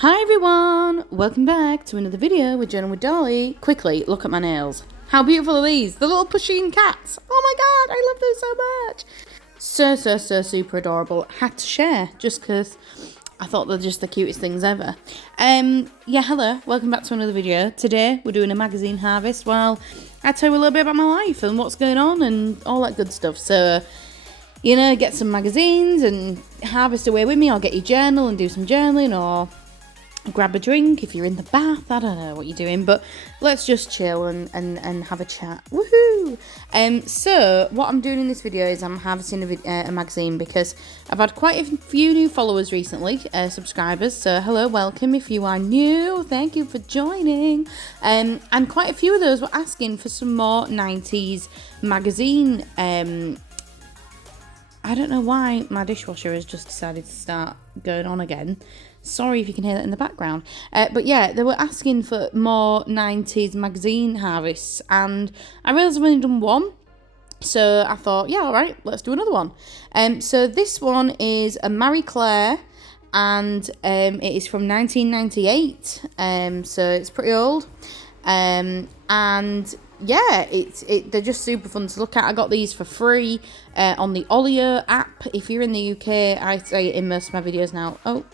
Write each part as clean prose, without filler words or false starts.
Hi everyone, welcome back to another video with Jen and with Dolly. Quickly, look at my nails. How beautiful are these? The little pushing cats. Oh my god, I love those so much. So super adorable. Had to share just because I thought they're just the cutest things ever. Hello, welcome back to another video. Today we're doing a magazine harvest. Well, I tell you a little bit about my life and what's going on and all that good stuff. So, you know, get some magazines and harvest away with me. I'll get your journal and do some journaling, or grab a drink if you're in the bath. I don't know what you're doing, but let's just chill and have a chat. Woohoo! So what I'm doing in this video is I'm harvesting a magazine because I've had quite a few new followers recently, subscribers. So hello, welcome if you are new. Thank you for joining. And quite a few of those were asking for some more 90s magazine. I don't know why my dishwasher has just decided to start going on again. Sorry if you can hear that in the background. But yeah, they were asking for more 90s magazine harvests, and I realised I've only done one. So I thought, yeah, all right, let's do another one. So this one is a Marie Claire, and it is from 1998. So it's pretty old. And yeah, they're just super fun to look at. I got these for free on the Olio app. If you're in the UK, I say it in most of my videos now. Oh,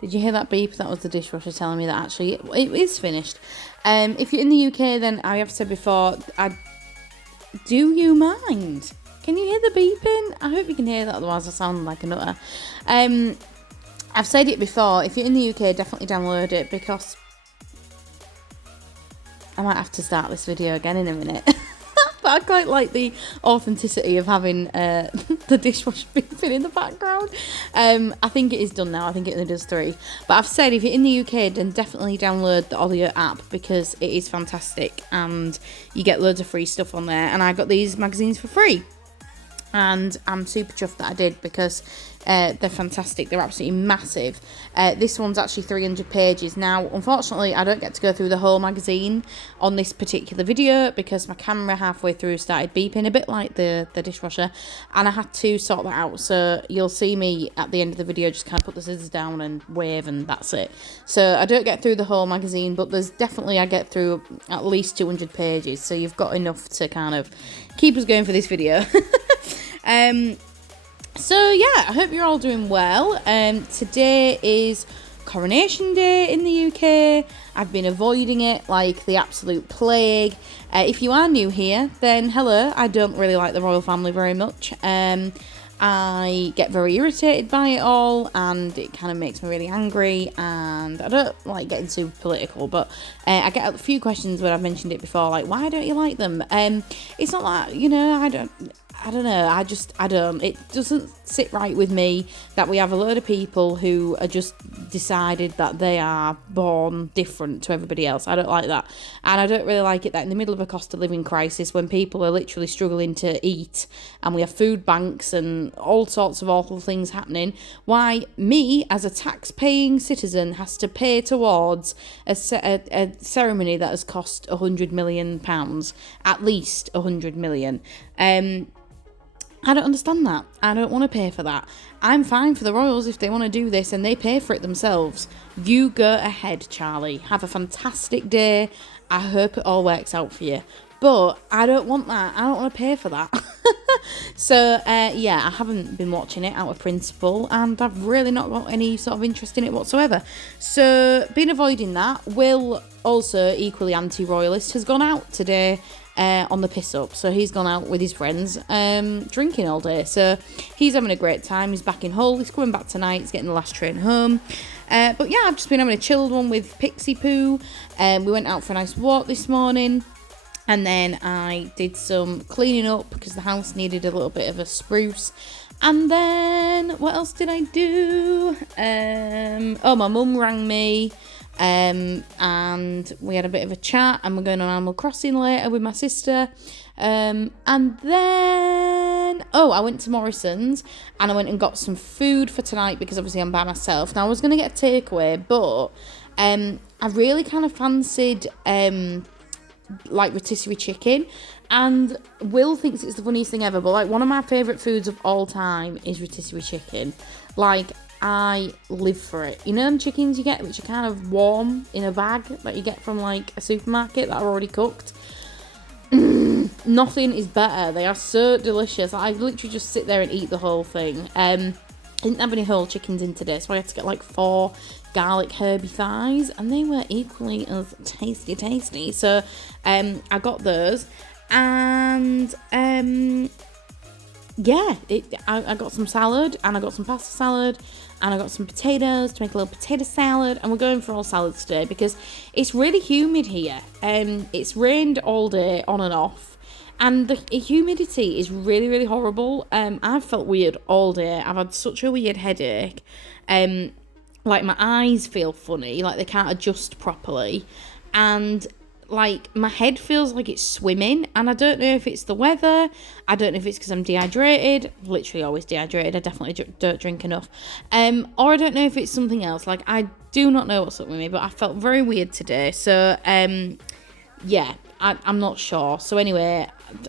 did you hear that beep? That was the dishwasher telling me that actually it is finished. If you're in the UK, then I have said before, do you mind? Can you hear the beeping? I hope you can hear that, otherwise I sound like a nutter. I've said it before, if you're in the UK, definitely download it, because I might have to start this video again in a minute. But I quite like the authenticity of having the dishwasher beeping in the background. I think it is done now. I think it only does 3. But I've said if you're in the UK, then definitely download the Olio app, because it is fantastic and you get loads of free stuff on there. And I got these magazines for free. And I'm super chuffed that I did, because they're fantastic. They're absolutely massive. This one's actually 300 pages. Now, unfortunately, I don't get to go through the whole magazine on this particular video, because my camera halfway through started beeping, a bit like the dishwasher, and I had to sort that out. So you'll see me at the end of the video just kind of put the scissors down and wave, and that's it. So I don't get through the whole magazine, but there's definitely, I get through at least 200 pages. So you've got enough to kind of keep us going for this video. So yeah, I hope you're all doing well. Today is Coronation Day in the UK. I've been avoiding it like the absolute plague. If you are new here, then hello. I don't really like the royal family very much. I get very irritated by it all, and it kind of makes me really angry, and I don't like getting super political, but I get a few questions when I've mentioned it before, like, why don't you like them? It's not like, you know, I don't know, I don't, it doesn't sit right with me that we have a load of people who are just decided that they are born different to everybody else. I don't like that. And I don't really like it that in the middle of a cost of living crisis, when people are literally struggling to eat, and we have food banks and all sorts of awful things happening, why me as a tax-paying citizen has to pay towards a ceremony that has cost £100 million, at least £100 million. I don't understand that. I don't want to pay for that. I'm fine for the royals if they want to do this and they pay for it themselves. You go ahead, Charlie. Have a fantastic day. I hope it all works out for you. But I don't want that. I don't want to pay for that. So, yeah, I haven't been watching it out of principle, and I've really not got any sort of interest in it whatsoever. So, been avoiding that. Will, also equally anti-royalist, has gone out today on the piss up. So he's gone out with his friends drinking all day. So he's having a great time. He's back in Hull. He's coming back tonight. He's getting the last train home. But yeah, I've just been having a chilled one with Pixie Poo. We went out for a nice walk this morning. And then I did some cleaning up because the house needed a little bit of a spruce. And then what else did I do? My mum rang me. And we had a bit of a chat, and we're going on Animal Crossing later with my sister. And then I went to Morrison's, and I went and got some food for tonight, because obviously I'm by myself. Now I was going to get a takeaway, but I really kind of fancied like rotisserie chicken, and Will thinks it's the funniest thing ever, but like one of my favourite foods of all time is rotisserie chicken. Like, I live for it. You know them chickens you get, which are kind of warm in a bag that you get from like a supermarket that are already cooked? Nothing is better. They are so delicious. I literally just sit there and eat the whole thing. I didn't have any whole chickens in today, so I had to get like 4 garlic herby thighs, and they were equally as tasty. So I got those, and yeah, I got some salad, and I got some pasta salad, and I got some potatoes to make a little potato salad, and we're going for all salads today because it's really humid here. It's rained all day on and off, and the humidity is really, really horrible. I've felt weird all day. I've had such a weird headache. Like my eyes feel funny, like they can't adjust properly, and like my head feels like it's swimming, and I don't know if it's the weather, I don't know if it's because I'm dehydrated, literally always dehydrated, I definitely don't drink enough, or I don't know if it's something else. Like, I do not know what's up with me, but I felt very weird today, so yeah, I'm not sure. So anyway,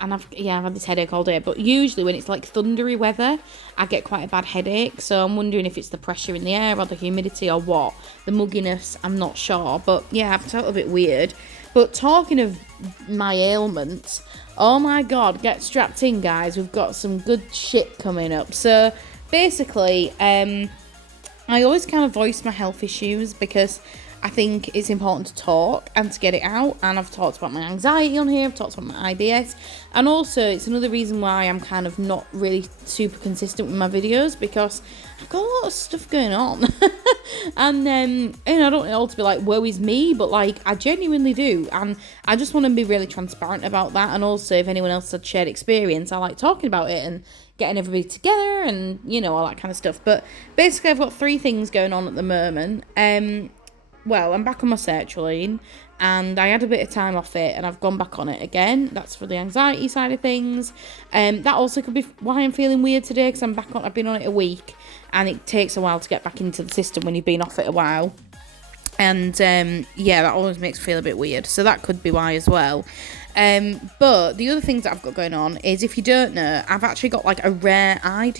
and I've had this headache all day, but usually when it's like thundery weather, I get quite a bad headache, so I'm wondering if it's the pressure in the air or the humidity or what, the mugginess, I'm not sure, but yeah, I've felt a bit weird. But talking of my ailments, oh my god, get strapped in, guys, we've got some good shit coming up. So basically, I always kind of voice my health issues because I think it's important to talk and to get it out, and I've talked about my anxiety on here, I've talked about my IBS, and also it's another reason why I'm kind of not really super consistent with my videos, because I've got a lot of stuff going on. And I don't want it all to be like, woe is me, but like, I genuinely do, and I just want to be really transparent about that. And also, if anyone else had shared experience, I like talking about it and getting everybody together and, you know, all that kind of stuff. But basically, I've got 3 things going on at the moment. Well, I'm back on my sertraline, and I had a bit of time off it, and I've gone back on it again. That's for the anxiety side of things. That also could be why I'm feeling weird today, because I've been on it a week, and it takes a while to get back into the system when you've been off it a while. And yeah, that always makes me feel a bit weird, so that could be why as well. But the other things that I've got going on is, if you don't know, I've actually got like a rare eye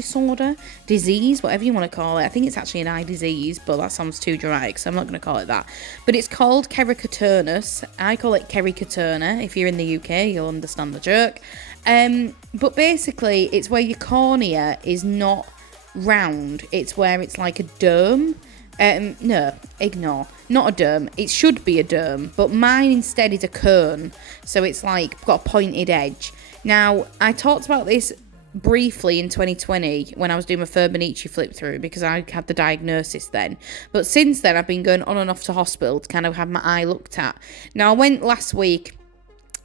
disease, whatever you want to call it. I think it's actually an eye disease, but that sounds too dramatic, so I'm not going to call it that. But it's called keratoconus. I call it keratoconus. If you're in the UK, you'll understand the joke. But basically, it's where your cornea is not round. It's where it's like a dome. No, ignore. Not a dome. It should be a dome, but mine instead is a cone. So it's like got a pointed edge. Now, I talked about this briefly in 2020 when I was doing my Fibonacci flip through, because I had the diagnosis then. But since then, I've been going on and off to hospital to kind of have my eye looked at. Now, I went last week,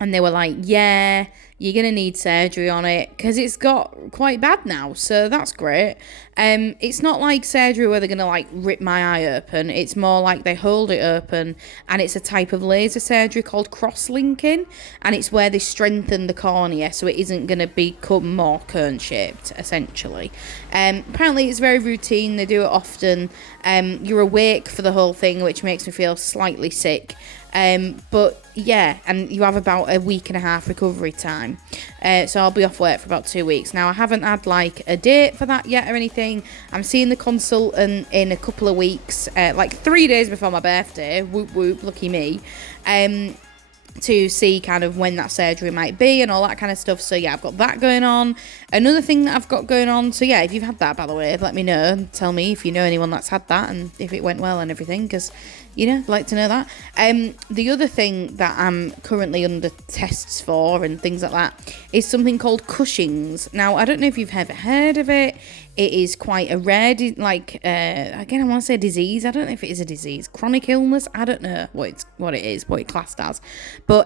and they were like, yeah, you're going to need surgery on it, because it's got quite bad now, so that's great. It's not like surgery where they're going to like rip my eye open. It's more like they hold it open, and it's a type of laser surgery called cross-linking, and it's where they strengthen the cornea so it isn't going to become more cone-shaped, essentially. Apparently it's very routine, they do it often. You're awake for the whole thing, which makes me feel slightly sick. But yeah, and you have about a week and a half recovery time. So I'll be off work for about 2 weeks. Now, I haven't had like a date for that yet or anything. I'm seeing the consultant in a couple of weeks, like 3 days before my birthday. Whoop whoop, lucky me. To see kind of when that surgery might be and all that kind of stuff. So yeah, I've got that going on. Another thing that I've got going on, so yeah, if you've had that, by the way, let me know and tell me if you know anyone that's had that and if it went well and everything, because, you know, I'd like to know that. The other thing that I'm currently under tests for and things like that is something called Cushing's. Now, I don't know if you've ever heard of it. It is quite a rare, again, I want to say disease. I don't know if it is a disease. Chronic illness. I don't know what it is, what it classed as. But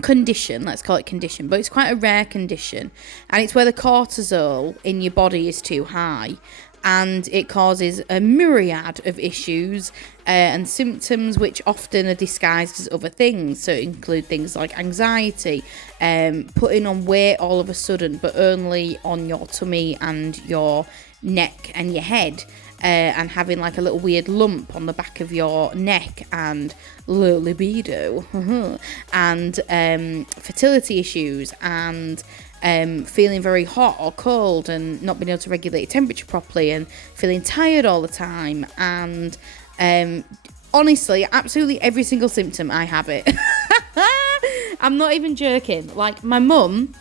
condition, let's call it condition. But it's quite a rare condition. And it's where the cortisol in your body is too high. And it causes a myriad of issues and symptoms, which often are disguised as other things. So it include things like anxiety, putting on weight all of a sudden, but only on your tummy and your neck and your head, and having like a little weird lump on the back of your neck, and low libido, and fertility issues, and feeling very hot or cold and not being able to regulate your temperature properly and feeling tired all the time. And honestly, absolutely every single symptom, I have it. I'm not even joking. Like, my mum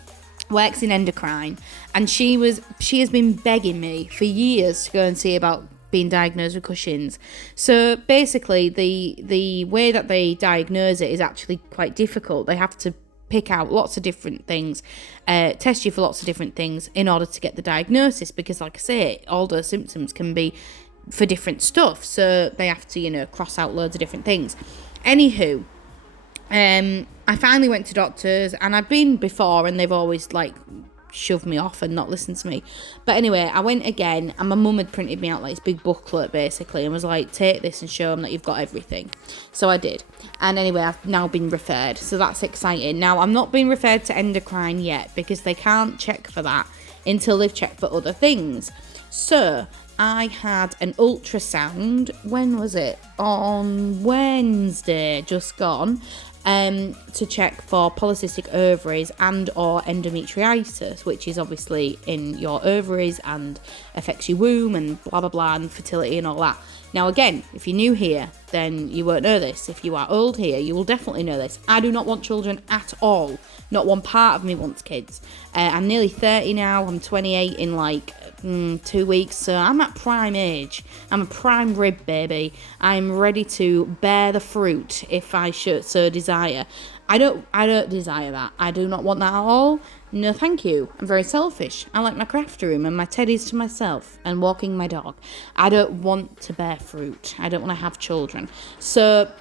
works in endocrine, and she has been begging me for years to go and see about being diagnosed with Cushing's. So basically, the way that they diagnose it is actually quite difficult. They have to pick out lots of different things, test you for lots of different things in order to get the diagnosis, because like I say, all those symptoms can be for different stuff, so they have to, cross out loads of different things. Anywho, I finally went to doctors, and I've been before and they've always shoved me off and not listened to me. But anyway, I went again, and my mum had printed me out this big booklet basically and was like, take this and show them that you've got everything. So I did, and anyway, I've now been referred, so that's exciting. Now, I'm not being referred to endocrine yet because they can't check for that until they've checked for other things. So I had an ultrasound, when was it? On Wednesday, just gone, to check for polycystic ovaries and or endometriosis, which is obviously in your ovaries and affects your womb and blah blah blah, and fertility and all that. Now again, if you're new here, then you won't know this. If you are old here, you will definitely know this. I do not want children at all. Not one part of me wants kids. I'm nearly 30 now. I'm 28 in 2 weeks, so I'm at prime age. I'm a prime rib baby. I'm ready to bear the fruit if I should so desire. I don't desire that. I do not want that at all. No, thank you. I'm very selfish. I like my craft room and my teddies to myself and walking my dog. I don't want to bear fruit. I don't want to have children. So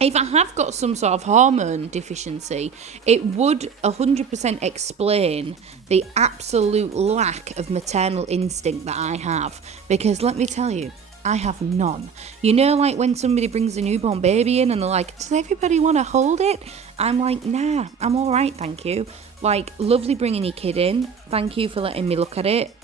if I have got some sort of hormone deficiency, it would 100% explain the absolute lack of maternal instinct that I have. Because let me tell you, I have none. Like when somebody brings a newborn baby in and they're like, does everybody want to hold it? I'm like, nah, I'm all right, thank you. Lovely bringing your kid in. Thank you for letting me look at it.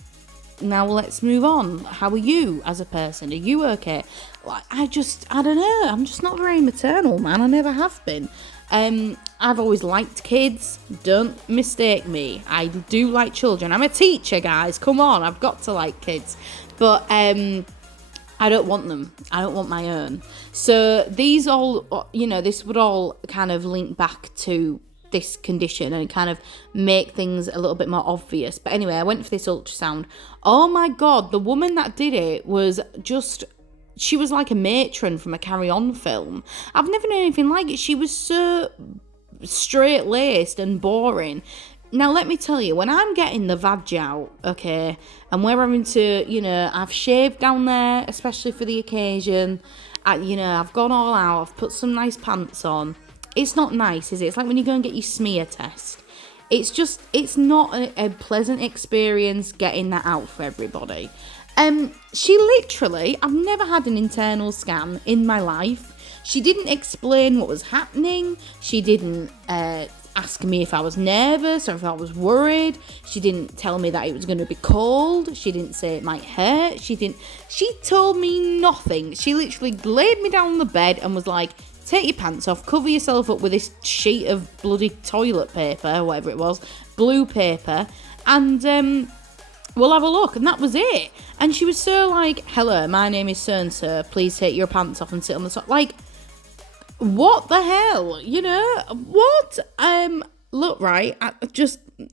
Now let's move on. How are you as a person? Are you okay? I don't know. I'm just not very maternal, man. I never have been. I've always liked kids. Don't mistake me. I do like children. I'm a teacher, guys. Come on. I've got to like kids. But I don't want them. I don't want my own. So these all, this would all kind of link back to this condition and kind of make things a little bit more obvious. But anyway, I went for this ultrasound. Oh my God, the woman that did it was she was like a matron from a Carry On film. I've never known anything like it. She was so straight-laced and boring. Now, let me tell you, when I'm getting the vag out, okay, and we're having to, I've shaved down there, especially for the occasion. I've gone all out. I've put some nice pants on. It's not nice, is it? It's like when you go and get your smear test. It's not a pleasant experience getting that out for everybody. She literally, I've never had an internal scan in my life. She didn't explain what was happening. She didn't ask me if I was nervous or if I was worried. She didn't tell me that it was going to be cold. She didn't say it might hurt. She told me nothing. She literally laid me down on the bed and was like, take your pants off, cover yourself up with this sheet of bloody toilet paper, whatever it was, blue paper, and we'll have a look. And that was it. And she was so like, hello, my name is so-and-so, please take your pants off and sit on the top. Like, what the hell? What? Look, right,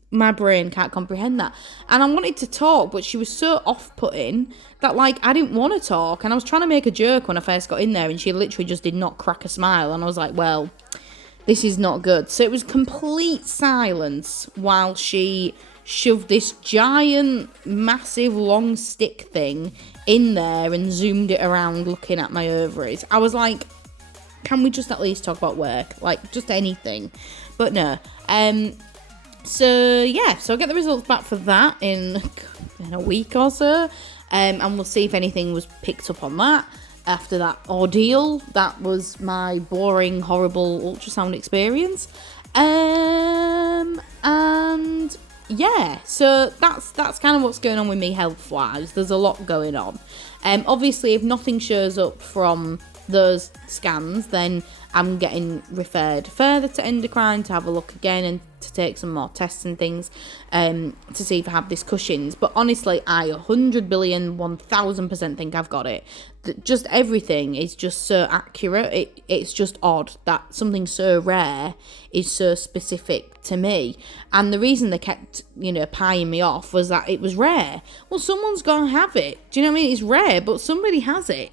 my brain can't comprehend that. And I wanted to talk, but she was so off-putting that, I didn't want to talk. And I was trying to make a joke when I first got in there, and she literally just did not crack a smile. And I was like, well, this is not good. So it was complete silence while she shoved this giant, massive, long stick thing in there and zoomed it around looking at my ovaries. I was like, can we just at least talk about work? Just anything. But no. So I get the results back for that in a week or so. And we'll see if anything was picked up on that after that ordeal. That was my boring, horrible ultrasound experience. And yeah, so that's kind of what's going on with me health-wise. There's a lot going on. Obviously, if nothing shows up from those scans, then I'm getting referred further to endocrine to have a look again and to take some more tests and things to see if I have this Cushing's. But honestly, I 100 billion, 1000% think I've got it. Just everything is just so accurate. It's just odd that something so rare is so specific to me. And the reason they kept, pieing me off was that it was rare. Well, someone's got to have it. Do you know what I mean? It's rare, but somebody has it.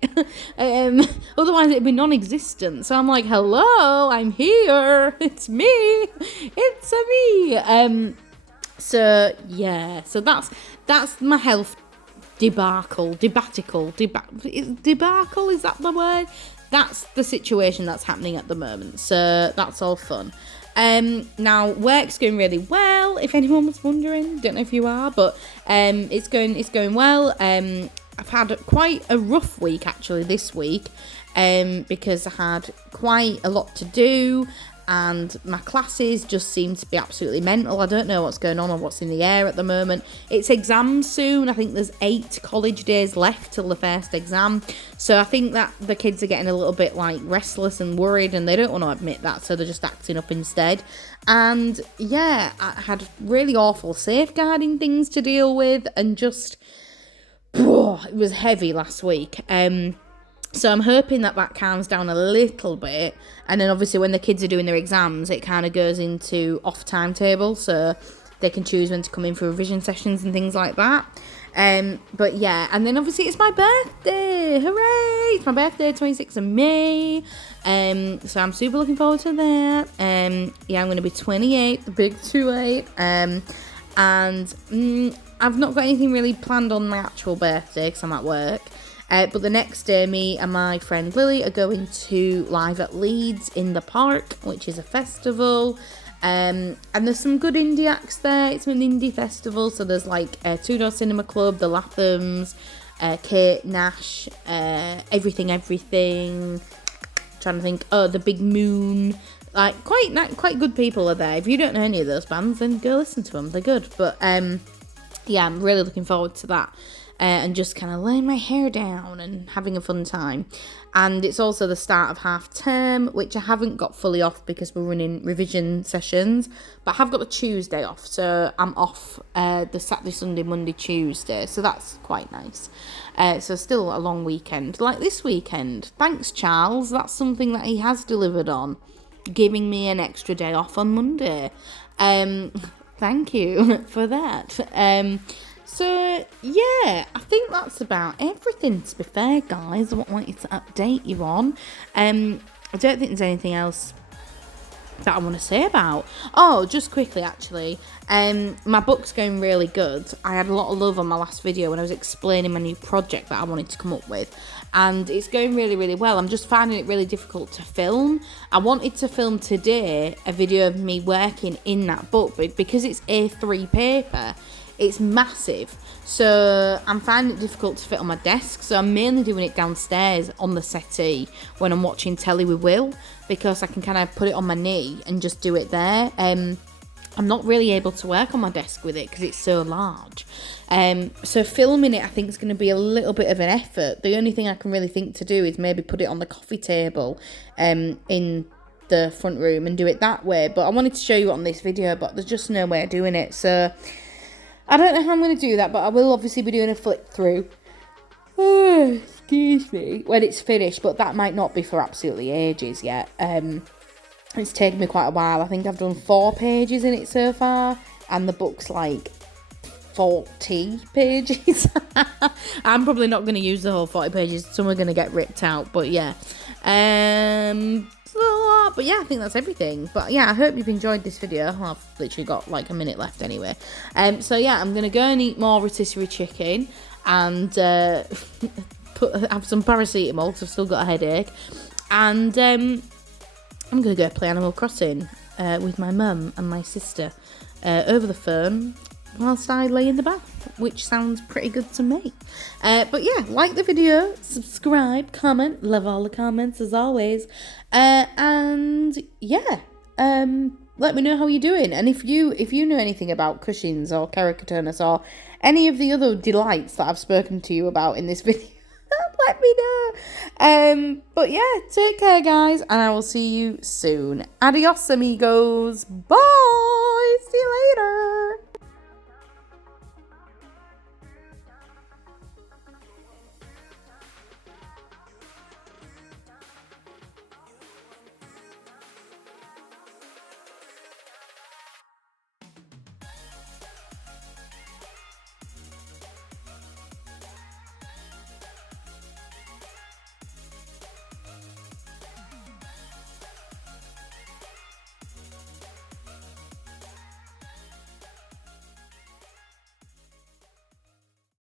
Otherwise, it'd be non-existent. So I'm like, hello, I'm here. It's me. It's me. So that's my health debacle, is that the word? That's the situation that's happening at the moment, so that's all fun. Now work's going really well, if anyone was wondering. Don't know if you are, but it's going well. I've had quite a rough week actually this week, because I had quite a lot to do, and my classes just seem to be absolutely mental. I don't know what's going on or what's in the air at the moment. It's exams soon. I think there's 8 college days left till the first exam. So I think that the kids are getting a little bit restless and worried, and they don't want to admit that, so they're just acting up instead. And yeah, I had really awful safeguarding things to deal with, and just, it was heavy last week. So I'm hoping that calms down a little bit, and then obviously when the kids are doing their exams, it kind of goes into off timetable, so they can choose when to come in for revision sessions and things like that. But yeah, and then obviously it's my birthday, hooray! It's my birthday, 26th of May. So I'm super looking forward to that. Yeah, I'm going to be 28, the big 28. And I've not got anything really planned on my actual birthday because I'm at work. But the next day, me and my friend Lily are going to Live at Leeds in the Park, which is a festival. And there's some good indie acts there. It's an indie festival, so there's Two Door Cinema Club, the Lathams, Kate Nash, Everything. Trying to think. Oh, the Big Moon. Quite good people are there. If you don't know any of those bands, then go listen to them. They're good. But yeah, I'm really looking forward to that. And just kind of laying my hair down and having a fun time. And it's also the start of half term, which I haven't got fully off because we're running revision sessions, but I have got the Tuesday off, so I'm off the Saturday, Sunday, Monday, Tuesday, so that's quite nice. So still a long weekend, like this weekend. Thanks, Charles, that's something that he has delivered on, giving me an extra day off on Monday. Thank you for that. So, yeah, I think that's about everything, to be fair, guys. I wanted to update you on. I don't think there's anything else that I want to say about. Oh, just quickly, actually. My book's going really good. I had a lot of love on my last video when I was explaining my new project that I wanted to come up with. And it's going really, really well. I'm just finding it really difficult to film. I wanted to film today a video of me working in that book, but because it's A3 paper, it's massive, so I'm finding it difficult to fit on my desk, so I'm mainly doing it downstairs on the settee when I'm watching telly with Will, because I can kind of put it on my knee and just do it there. I'm not really able to work on my desk with it because it's so large. So filming it I think is going to be a little bit of an effort. The only thing I can really think to do is maybe put it on the coffee table in the front room and do it that way, but I wanted to show you on this video, but there's just no way of doing it, so I don't know how I'm going to do that, but I will obviously be doing a flip through. Oh, excuse me. When it's finished, but that might not be for absolutely ages yet. It's taken me quite a while. I think I've done 4 pages in it so far, and the book's 40 pages. I'm probably not going to use the whole 40 pages. Some are going to get ripped out, but yeah. But yeah, I think that's everything. But yeah, I hope you've enjoyed this video. I've literally got a minute left anyway. So yeah, I'm gonna go and eat more rotisserie chicken and have some paracetamol because I've still got a headache. And I'm gonna go play Animal Crossing with my mum and my sister over the phone whilst I lay in the bath, which sounds pretty good to me. But yeah, like the video, subscribe, comment, love all the comments as always. And yeah, let me know how you're doing. And if you know anything about Cushing's or keratoconus or any of the other delights that I've spoken to you about in this video, let me know. But yeah, take care, guys, and I will see you soon. Adios, amigos. Bye. See you later.